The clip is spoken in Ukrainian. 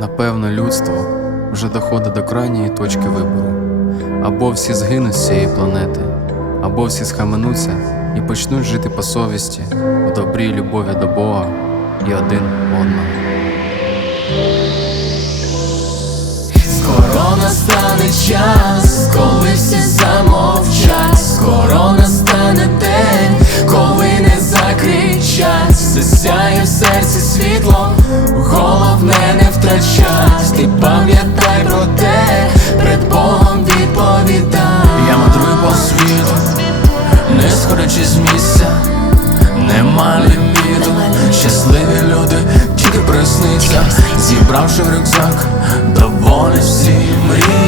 Напевно, людство вже доходить до крайньої точки вибору. Або всі згинуть з цієї планети, або всі схаменуться і почнуть жити по совісті у добрій любові до Бога і один одного. Скоро настане час, коли всі замовлять зібравши в рюкзак доволі всі мрії.